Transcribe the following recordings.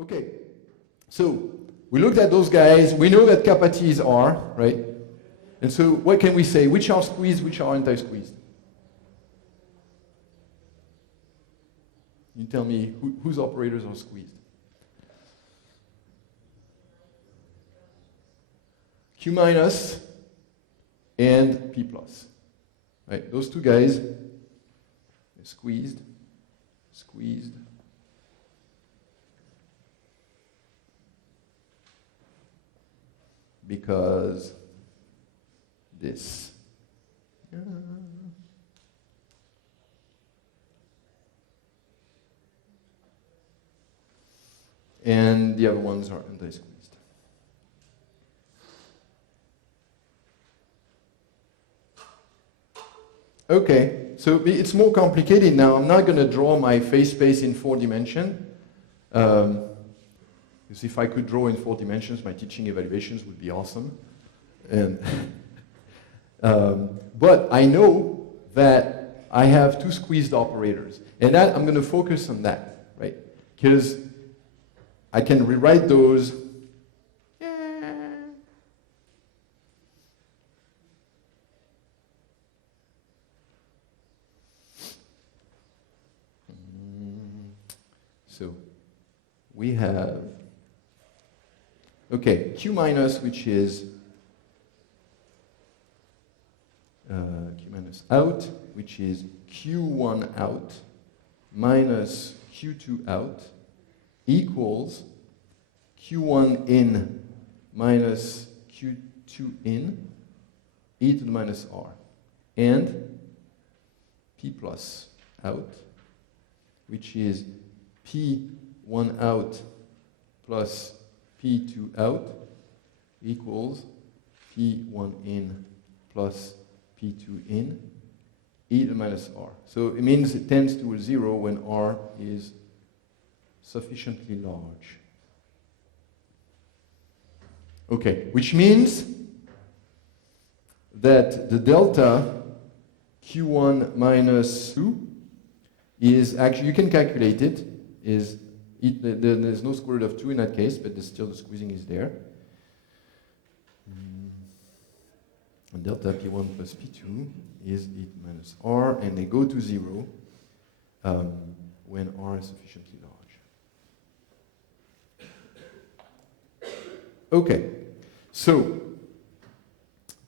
Okay, so we looked at those guys. We know that kappa T is R, right? And so what can we say? Which are squeezed, which are anti-squeezed? You tell me whose operators are squeezed. Q minus and P plus. Right? Those two guys are squeezed, squeezed. Because this. And the other ones are anti-squeezed. Okay, so it's more complicated now. I'm not going to draw my phase space in 4 dimensions. Because if I could draw in 4 dimensions, my teaching evaluations would be awesome. And but I know that I have 2 squeezed operators. And that I'm going to focus on that, right? Because I can rewrite those. So we have, okay, Q minus, which is Q minus out, which is Q1 out minus Q2 out equals Q1 in minus Q2 in e to the minus R, and P plus out, which is P1 out plus P2 out equals P1 in plus P2 in e to the minus R. So it means it tends to a 0 when R is sufficiently large. Okay, which means that the delta Q1 minus 2 is actually, you can calculate it, there's no square root of 2 in that case, but still the squeezing is there. And delta P1 plus P2 is e to minus R, and they go to 0 when R is sufficiently large. Okay, so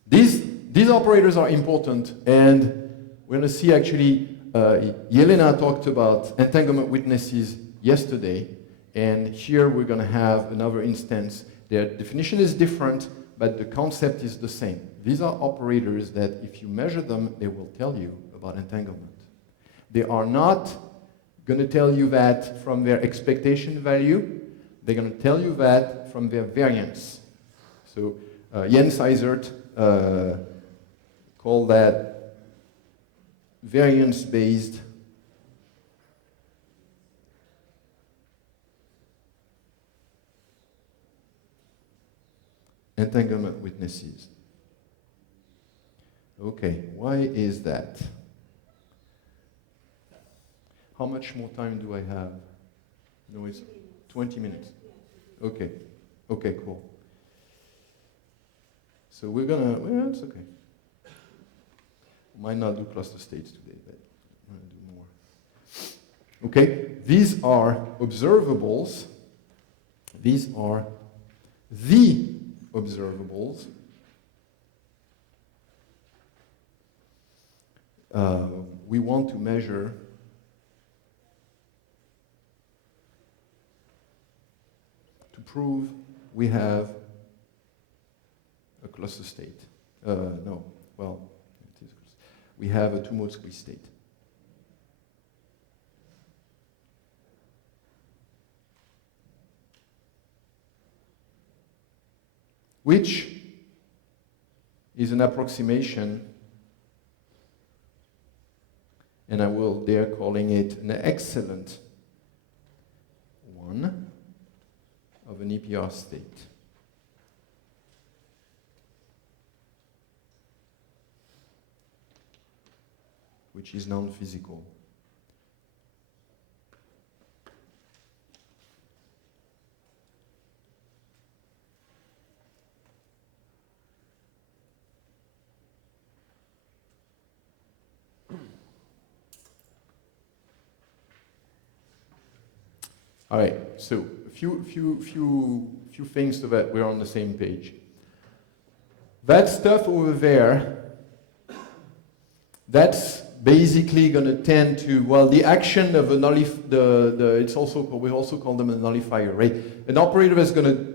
these operators are important, and we're going to see actually, Yelena talked about entanglement witnesses yesterday, and here we're going to have another instance. Their definition is different, but the concept is the same. These are operators that if you measure them, they will tell you about entanglement. They are not going to tell you that from their expectation value. They're going to tell you that from their variance. So Jens Eisert called that variance-based entanglement witnesses. Okay, why is that? How much more time do I have? No, it's 20 minutes. Okay, okay, cool. So we're gonna, well, it's okay. Might not do cluster states today, but I'm gonna do more. Okay, these are observables. These are the observables. We want to measure to prove we have a cluster state. No, well, it is. We have a two-mode squeeze state. Which is an approximation, and I will dare calling it an excellent one of an EPR state. Which is non-physical. All right, so a few things so that we're on the same page. That stuff over there, that's basically going to tend to, well, the action of a it's also, we also call them a nullifier, right? An operator is going to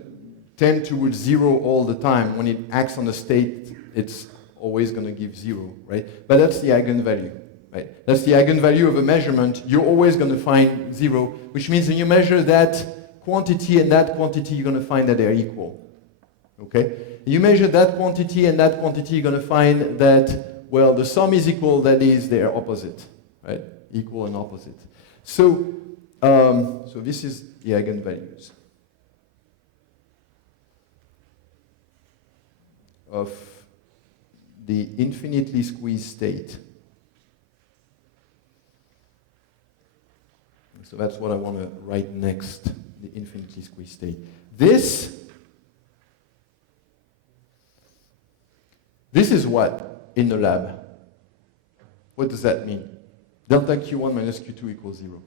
tend towards 0 all the time. When it acts on the state, it's always going to give 0, right? But that's the eigenvalue, right? That's the eigenvalue of a measurement. You're always going to find 0, which means when you measure that quantity and that quantity, you're going to find that they're equal, okay? You measure that quantity and that quantity, you're going to find that, well, the sum is equal, that is, they're opposite, right? Equal and opposite. So, so this is the eigenvalues of the infinitely squeezed state. So that's what I want to write next, the infinitely squeezed state. This is what in the lab? What does that mean? Delta Q1 minus Q2 equals 0.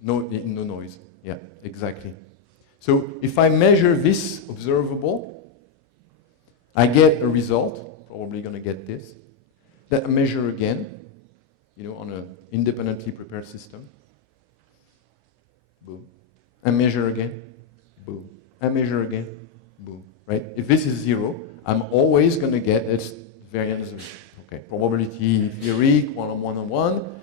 No noise. Yeah, exactly. So if I measure this observable, I get a result, probably going to get this. Then I measure again, on an independently prepared system. Boom. I measure again. Boom. I measure again. Boom. Right? If this is 0, I'm always going to get its variance of, probability theory, quantum 101.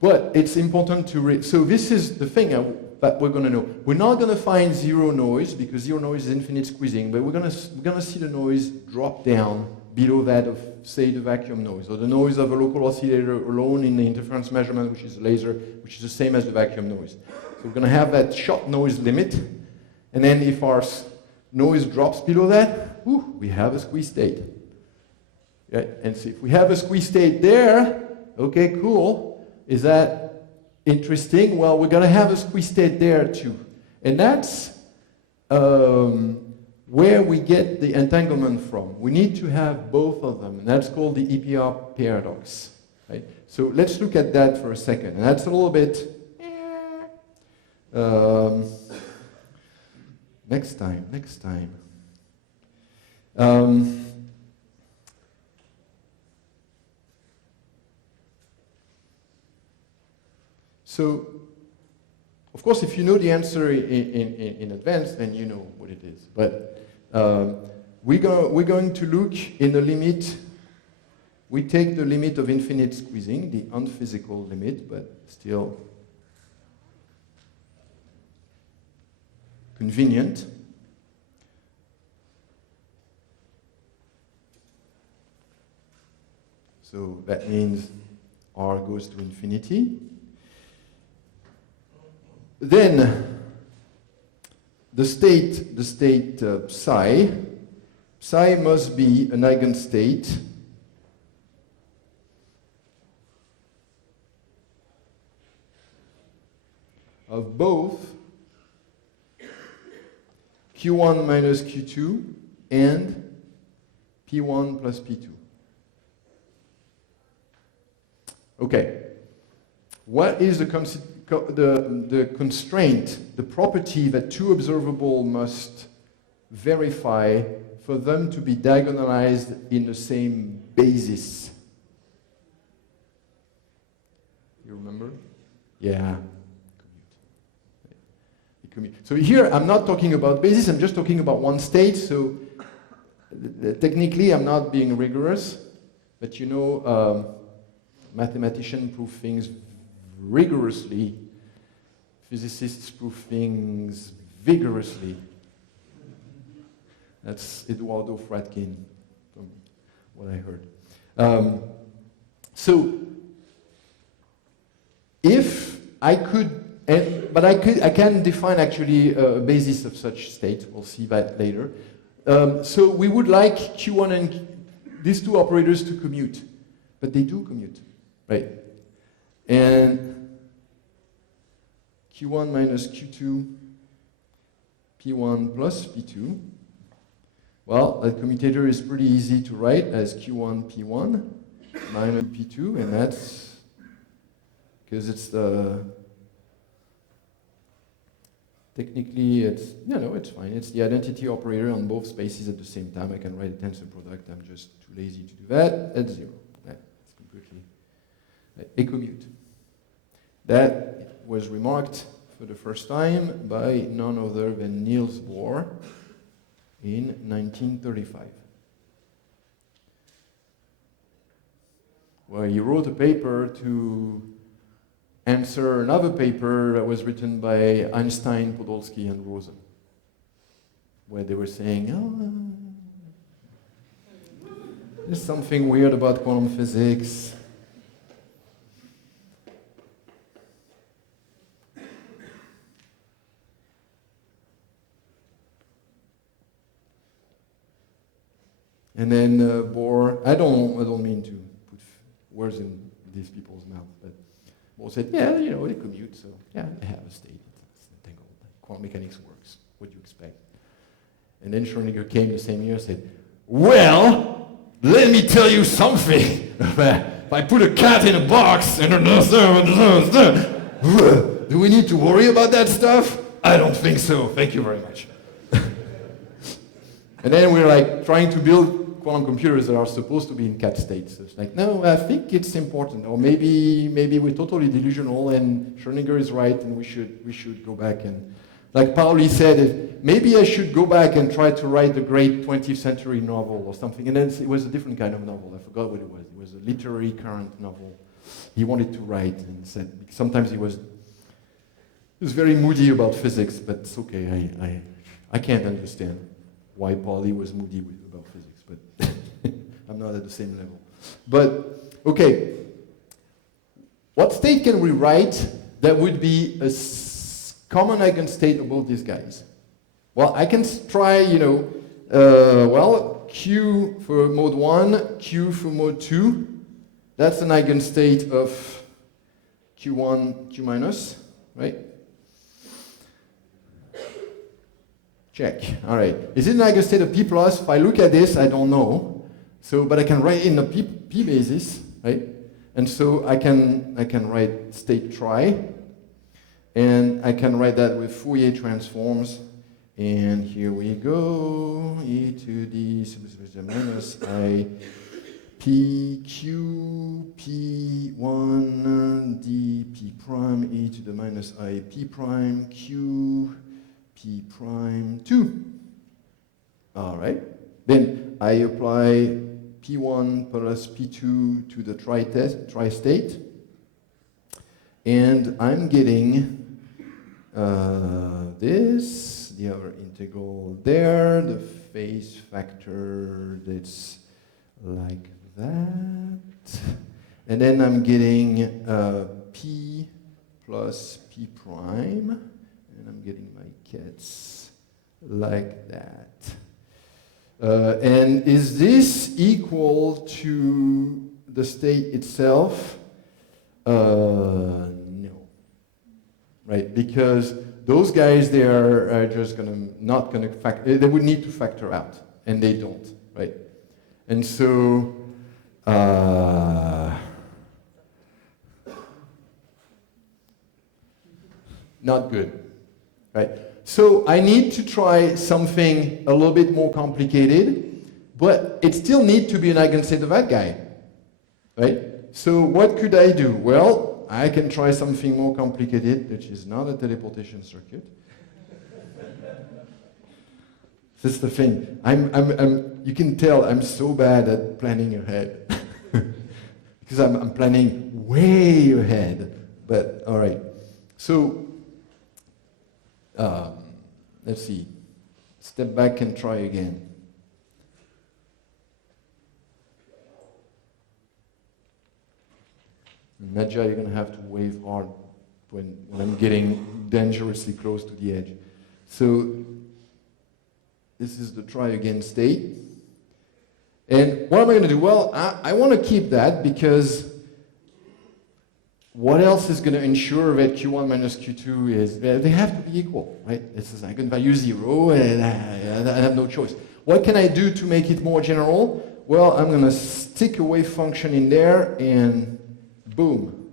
But it's important to so this is the thing that we're going to know. We're not going to find 0 noise because 0 noise is infinite squeezing, but we're going to see the noise drop down below that of, say, the vacuum noise, or the noise of a local oscillator alone in the interference measurement, which is a laser, which is the same as the vacuum noise. So we're going to have that shot noise limit, and then if our noise drops below that, we have a squeeze state. Yeah, and so if we have a squeeze state there, okay, cool. Is that interesting? Well, we're going to have a squeeze state there too. And that's where we get the entanglement from. We need to have both of them, and that's called the Epr paradox. Right? So let's look at that for a second. And that's a little bit... next time. So, of course, if you know the answer in advance, then you know what it is. But we're going to look in the limit. We take the limit of infinite squeezing, the unphysical limit, but still convenient. So that means R goes to infinity. Then the state psi must be an eigenstate of both Q1 minus Q2 and P1 plus P2. Okay. What is the constraint, the property that two observables must verify for them to be diagonalized in the same basis? You remember? Yeah. So here, I'm not talking about basis, I'm just talking about one state, so technically I'm not being rigorous, but mathematicians prove things rigorously, physicists prove things vigorously. That's Eduardo Fradkin, from what I heard. So, if I could, I can define actually a basis of such states. We'll see that later. So we would like Q1 and these two operators to commute, but they do commute, right? And Q1 minus Q2, P1 plus P2, Well, that commutator is pretty easy to write as Q1 P1 minus P2, and that's because it's the technically it's it's fine. It's the identity operator on both spaces at the same time. I can write a tensor product. I'm just too lazy to do that. That's 0. That's completely a commute. That was remarked for the first time by none other than Niels Bohr in 1935, where he wrote a paper to answer another paper that was written by Einstein, Podolsky, and Rosen, where they were saying, there's something weird about quantum physics. And then Bohr, I don't mean to put words in these people's mouth, but Bohr said, yeah, they commute, so yeah, they have a state. It's entangled. Quantum mechanics works. What do you expect? And then Schrödinger came the same year and said, well, let me tell you something. If I put a cat in a box, and do we need to worry about that stuff? I don't think so. Thank you very much. And then we're like trying to build quantum computers that are supposed to be in cat states. So it's like, no, I think it's important, or maybe we're totally delusional, and Schrödinger is right, and we should go back and, like Pauli said, maybe I should go back and try to write the great 20th century novel or something. And then it was a different kind of novel. I forgot what it was. It was a literary current novel. He wanted to write, and said sometimes he was very moody about physics, but it's okay. I can't understand why Pauli was moody about physics, but I'm not at the same level. But, okay, what state can we write that would be a common eigenstate of both these guys? Well, I can try, Q for mode 1, Q for mode 2. That's an eigenstate of Q1, Q minus, right? Check. All right. Is it an eigenstate of P plus? If I look at this, I don't know. So, but I can write in the P basis, right? And so I can write state tri, and I can write that with Fourier transforms. And here we go. E to the minus I P Q P 1 D P prime e to the minus I P prime Q P prime 2. All right. Then I apply P1 plus P2 to the tri-state. And I'm getting this, the other integral there, the phase factor that's like that. And then I'm getting P plus P prime. And I'm getting my cats like that. And is this equal to the state itself? No. Right, because those guys, they are just not gonna factor, they would need to factor out, and they don't, right? And so, not good. Right. So I need to try something a little bit more complicated, but it still needs to be an eigenstate of that guy. Right? So what could I do? Well, I can try something more complicated, which is not a teleportation circuit. This is the thing. You can tell I'm so bad at planning ahead. Because I'm planning way ahead. But all right. So let's see. Step back and try again. Nadja, you're going to have to wave hard when I'm getting dangerously close to the edge. So this is the try again state. And what am I going to do? Well, I want to keep that because what else is going to ensure that Q1 minus Q2 is, they have to be equal, right? This is eigenvalue 0, and I have no choice. What can I do to make it more general? Well, I'm going to stick a wave function in there and boom.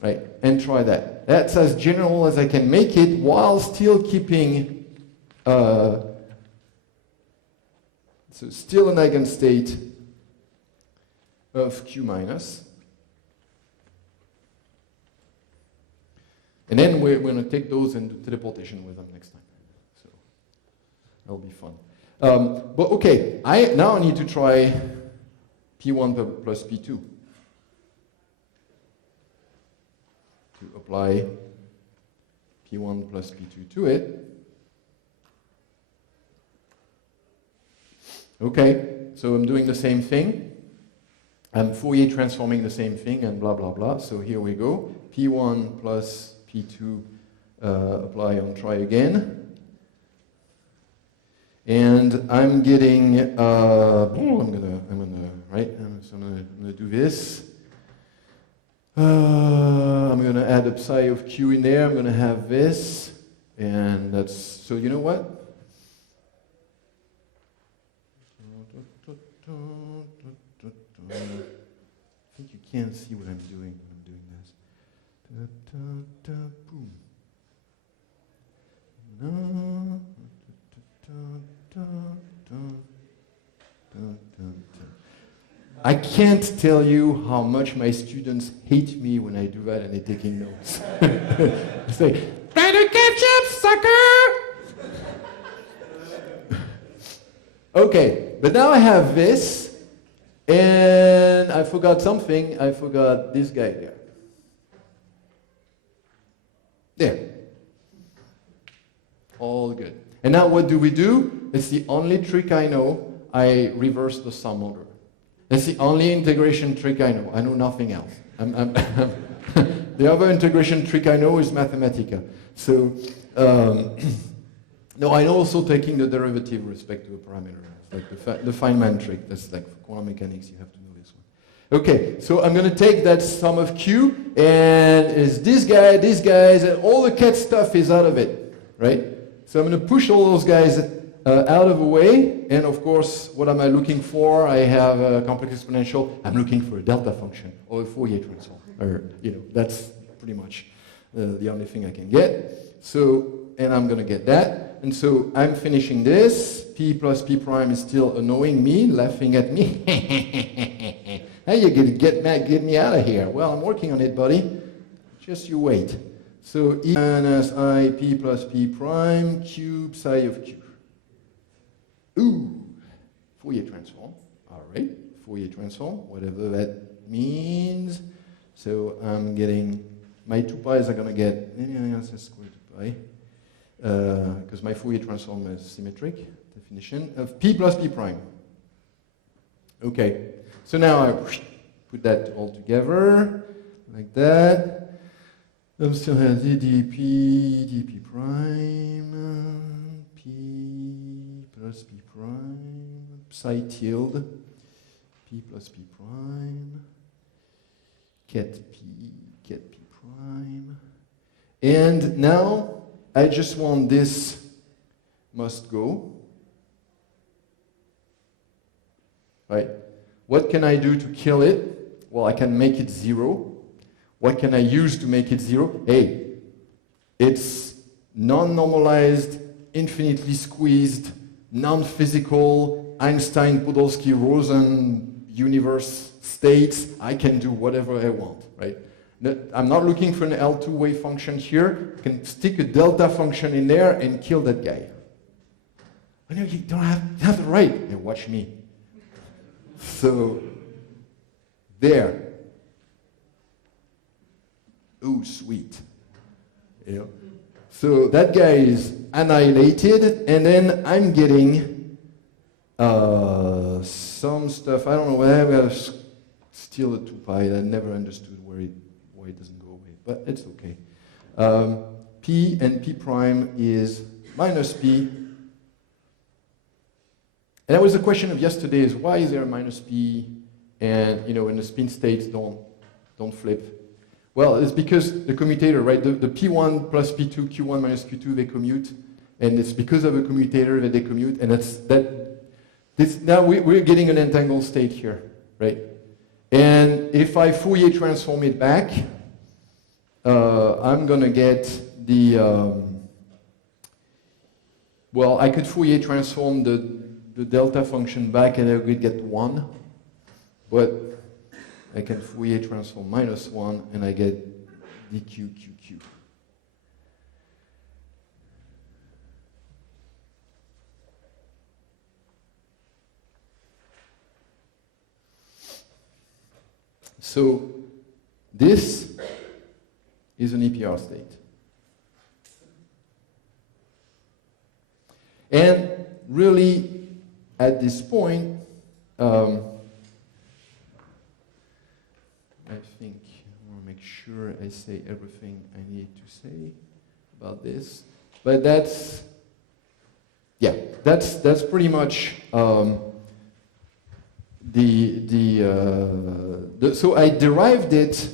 Right, and try that. That's as general as I can make it while still keeping, so still an eigenstate of Q minus. And then we're going to take those and do teleportation with them next time. So that'll be fun. But okay, now I need to try P1 plus P2 to apply P1 plus P2 to it. Okay, so I'm doing the same thing. I'm Fourier transforming the same thing and blah, blah, blah. So here we go. P1 plus P2 apply on try again. And I'm getting, I'm gonna do this. I'm gonna add a psi of Q in there. I'm gonna have this, and that's, so you know what? I think you can't see what I'm doing when I'm doing this. Boom. I can't tell you how much my students hate me when I do that and they're taking notes. It's like, try to catch up, sucker! Okay, but now I have this, and I forgot something. I forgot this guy there. There. All good. And now what do we do? It's the only trick I know. I reverse the sum order. That's the only integration trick I know. I know nothing else. The other integration trick I know is Mathematica. So, no, I know also taking the derivative with respect to a parameter. It's like the Feynman trick. That's like for quantum mechanics, you have to know this one. Okay, so I'm going to take that sum of Q, and it's this guy, these guys, and all the cat stuff is out of it, right? So I'm going to push all those guys out of the way, and of course, what am I looking for? I have a complex exponential. I'm looking for a delta function or a Fourier transform. Or, that's pretty much the only thing I can get. So, and I'm going to get that. And so I'm finishing this. P plus P prime is still annoying me, laughing at me. How you going to get me out of here? Well, I'm working on it, buddy. Just you wait. So E minus I P plus P prime cube psi of Q. Ooh, Fourier transform. All right, Fourier transform, whatever that means. So I'm getting, my 2 pi's are going to get, square 2 pi, because my Fourier transform is symmetric, definition of P plus P prime. Okay, so now I put that all together, like that. I'm still have dp prime, P plus P prime, psi tilde, P plus P prime, ket P prime. And now I just want this must go. Right? What can I do to kill it? Well, I can make it 0. What can I use to make it 0? Hey, it's non-normalized, infinitely squeezed, non-physical, Einstein-Podolsky-Rosen universe states. I can do whatever I want, right? I'm not looking for an L2 wave function here. I can stick a delta function in there and kill that guy. I know you don't have the right. Yeah, watch me. So, there. Ooh, sweet. So that guy is annihilated, and then I'm getting some stuff. I don't know whether I have still a 2 pi. I never understood why it doesn't go away, but it's okay. P and P prime is minus P. And that was the question of yesterday: is why is there a minus P, and when the spin states don't flip? Well, it's because the commutator, right? The P1 plus P2, Q1 minus Q2, they commute. And it's because of a commutator that they commute, and now we're getting an entangled state here, right? And if I Fourier transform it back, I'm going to get the, well, I could Fourier transform the delta function back and I would get 1, but I can Fourier transform -1 and I get dqqq. So this is an Epr state. And really, at this point, I think I want to make sure I say everything I need to say about this. But that's pretty much so I derived it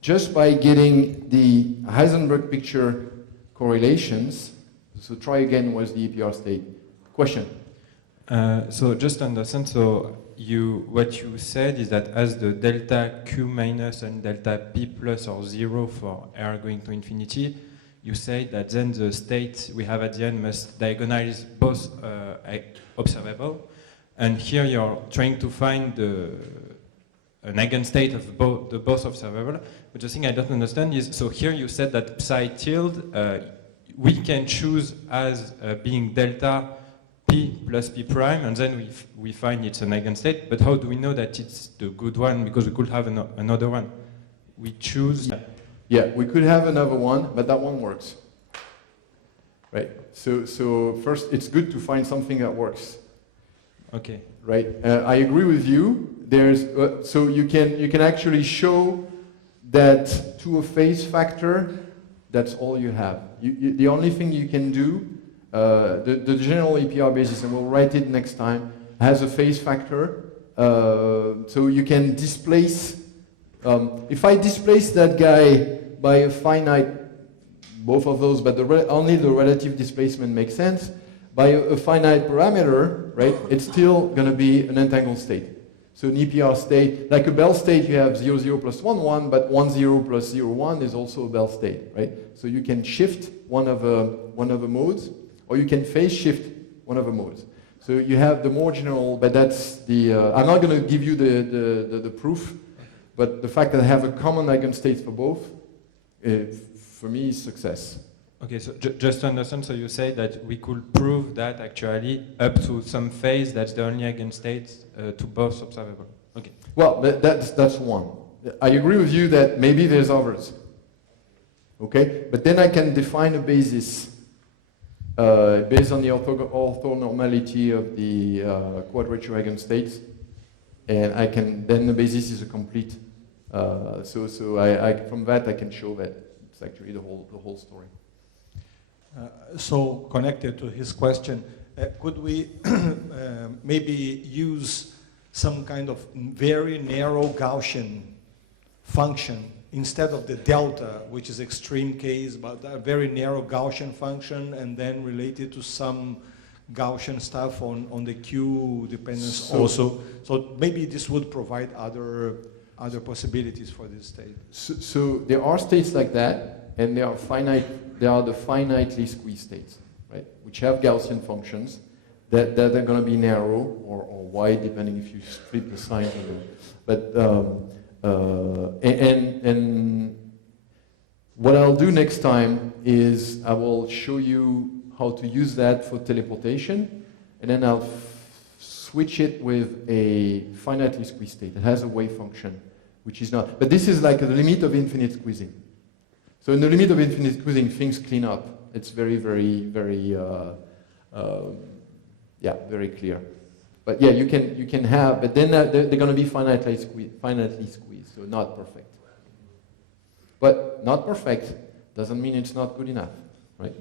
just by getting the Heisenberg picture correlations. So try again, what's the Epr state? Question? So just to understand, so what you said is that as the delta Q minus and delta P plus are 0 for R going to infinity, you say that then the state we have at the end must diagonalize both observable. And here you're trying to find an eigenstate of both observable. But the thing I don't understand is, so here you said that psi tilde, we can choose as being delta P plus P prime, and then we find it's an eigenstate. But how do we know that it's the good one? Because we could have another one. We choose. Yeah, we could have another one, but that one works. Right. So first, it's good to find something that works. Okay. Right. I agree with you. There's so you can actually show that to a phase factor. That's all you have. The only thing you can do, the general Epr basis, and we'll write it next time, has a phase factor. So you can displace. If I displace that guy by a finite, both of those, but only the relative displacement makes sense. By a finite parameter, right, it's still going to be an entangled state. So an Epr state, like a Bell state, you have 0, 0 plus 1, 1, but 1, 0 plus 0, 1 is also a Bell state, right? So you can shift one of the modes, or you can phase shift one of the modes. So you have the more general, but that's the, I'm not going to give you the proof, but the fact that I have a common eigenstate for both, for me, is success. Okay, so just to understand, so you say that we could prove that actually up to some phase that's the only eigenstate to both observable. Okay. Well, that's one. I agree with you that maybe there's others. Okay, but then I can define a basis based on the orthonormality of the quadrature eigenstates, and I can then the basis is a complete. So I from that I can show that it's actually the whole story. So connected to his question, could we maybe use some kind of very narrow Gaussian function instead of the delta, which is extreme case, but a very narrow Gaussian function, and then related to some Gaussian stuff on the Q dependence also? So maybe this would provide other possibilities for this state. So there are states like that, and they are finite. They are the finitely squeezed states, right? Which have Gaussian functions that are going to be narrow or wide, depending if you split the signs of them. But and what I'll do next time is I will show you how to use that for teleportation, and then I'll switch it with a finitely squeezed state. It has a wave function, which is not. But this is like the limit of infinite squeezing. So in the limit of infinite squeezing, things clean up. It's very, very, very, very clear. But yeah, you can have, but then they're going to be finitely squeezed, so not perfect. But not perfect doesn't mean it's not good enough, right?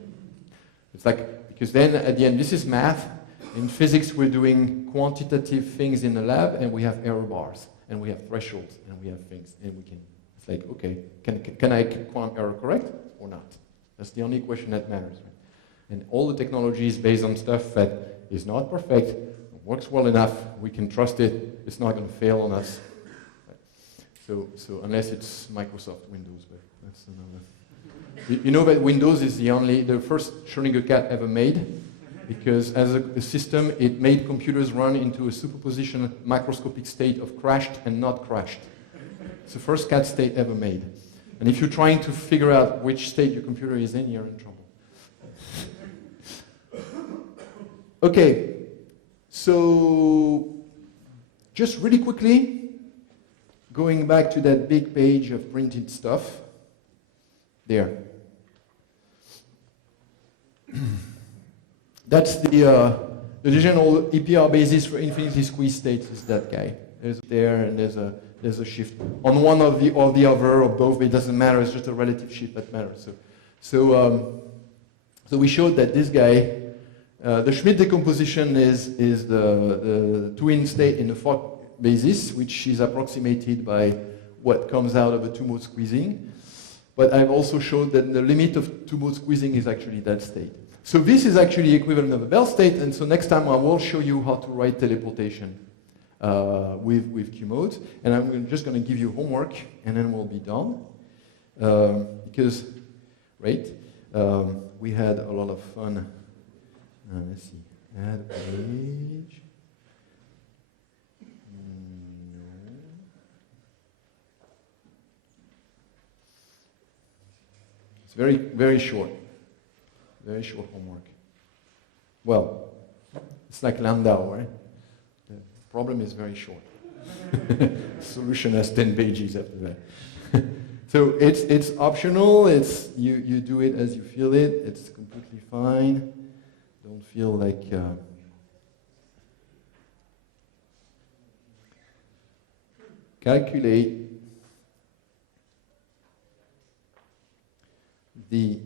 It's like, because then at the end, this is math. In physics, we're doing quantitative things in the lab, and we have error bars, and we have thresholds, and we have things, and we can. It's like, okay, can I quant error correct or not? That's the only question that matters, right? And all the technology is based on stuff that is not perfect, works well enough, we can trust it, it's not going to fail on us. So unless it's Microsoft Windows, but that's another. You know that Windows is the first Schrödinger cat ever made, because as a system, it made computers run into a superposition macroscopic state of crashed and not crashed. It's the first cat state ever made. And if you're trying to figure out which state your computer is in, you're in trouble. Okay, so just really quickly, going back to that big page of printed stuff, there. That's the general EPR basis for infinity squeeze states is that guy. There's there and there's a shift on one or the other or both. But it doesn't matter. It's just a relative shift that matters. So we showed that this guy, the Schmidt decomposition is the twin state in the Fock basis, which is approximated by what comes out of a two-mode squeezing. But I've also showed that the limit of two-mode squeezing is actually that state. So this is actually equivalent of a Bell state, and so next time I will show you how to write teleportation with Q-modes. And I'm just going to give you homework, and then we'll be done. Because, right, we had a lot of fun. Let's see, add a page. No. It's very, very short. Very short homework. Well, it's like Landau, right? The problem is very short. Solution has 10 pages after that. So it's optional. It's you do it as you feel it. It's completely fine. Don't feel like calculate the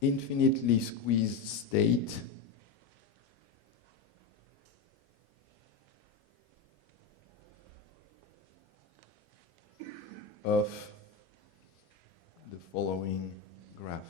infinitely squeezed state of the following graph.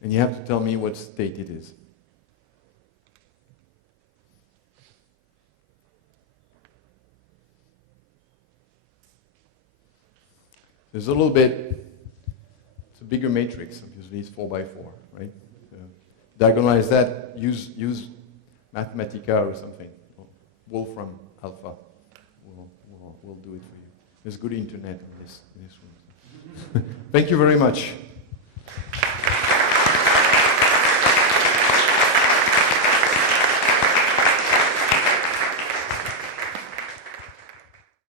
And you have to tell me what state it is. There's a little bit, it's a bigger matrix, obviously it's 4 by 4, right? Diagonalize that, use Mathematica or something. Wolfram Alpha will do it for you. There's good internet in this room. Thank you very much.